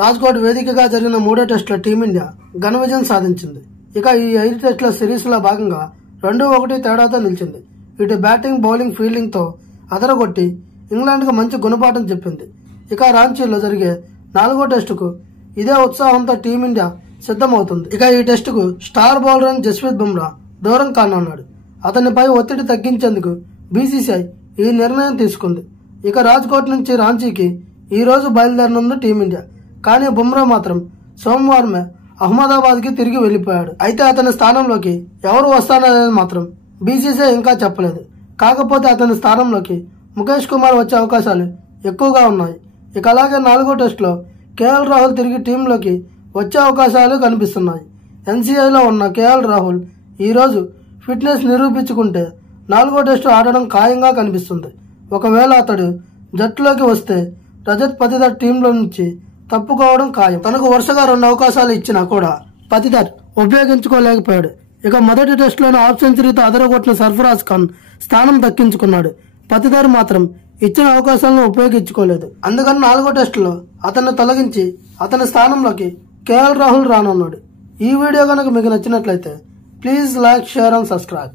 రాజ్కోట్ వేదికగా జరిగిన మూడో టెస్టులో టీమిండియా ఘన విజయం సాధించింది. ఇక ఈ 5 టెస్టుల సిరీస్ లో భాగంగా 2-1 తేడాతో నిలిచింది. ఇటు బ్యాటింగ్, బౌలింగ్, ఫీల్డింగ్ తో అదరగొట్టి ఇంగ్లాండ్ కు మంచి గుణపాఠం చెప్పింది. ఇక రాంచీలో జరిగే 4వ టెస్టుకు ఇదే ఉత్సాహంతో టీమిండియా సిద్ధమవుతుంది. ఇక ఈ టెస్టుకు స్టార్ బౌలర్ అయిన జస్ప్రీత్ బుమ్రా దూరం కానున్నాడు. అతనిపై ఒత్తిడి తగ్గించేందుకు బీసీసీఐ ఈ నిర్ణయం తీసుకుంది. ఇక రాజ్కోట్ నుంచి రాంచీకి ఈ రోజు బయలుదేరనుంది టీమిండియా. కానీ బుమ్రా మాత్రం సోమవారమే అహ్మదాబాద్ కి తిరిగి వెళ్లిపోయాడు. అయితే అతని స్థానంలోకి ఎవరు వస్తారనేది మాత్రం బీసీసీఐ ఇంకా చెప్పలేదు. కాకపోతే అతని స్థానంలోకి ముఖేష్ కుమార్ వచ్చే అవకాశాలు ఎక్కువగా ఉన్నాయి. ఇక అలాగే 4వ టెస్టులో కేఎల్ రాహుల్ తిరిగి టీంలోకి వచ్చే అవకాశాలు కనిపిస్తున్నాయి. ఎన్సీఐలో ఉన్న కేఎల్ రాహుల్ ఈ రోజు ఫిట్నెస్ నిరూపించుకుంటే 4వ టెస్టు ఆడడం ఖాయంగా కనిపిస్తుంది. ఒకవేళ అతడు జట్టులోకి వస్తే రజత్ పతిదార్ టీంలో నుంచి తప్పుకోవడం ఖాయం. తనకు వరుసగా 2 అవకాశాలు ఇచ్చినా కూడా పతిదార్ ఉపయోగించుకోలేకపోయాడు. ఇక మొదటి టెస్టులోని హాఫ్ సెంచరీతో అదరగొట్టిన సర్ఫరాజ్ ఖాన్ స్థానం దక్కించుకున్నాడు. పతిదార్ మాత్రం ఇచ్చిన అవకాశాలను ఉపయోగించుకోలేదు. అందుకని 4వ టెస్టులో అతన్ని తొలగించి అతని స్థానంలోకి కేఎల్ రాహుల్ రానున్నాడు. ఈ వీడియో కనుక మీకు నచ్చినట్లయితే please like, share and subscribe.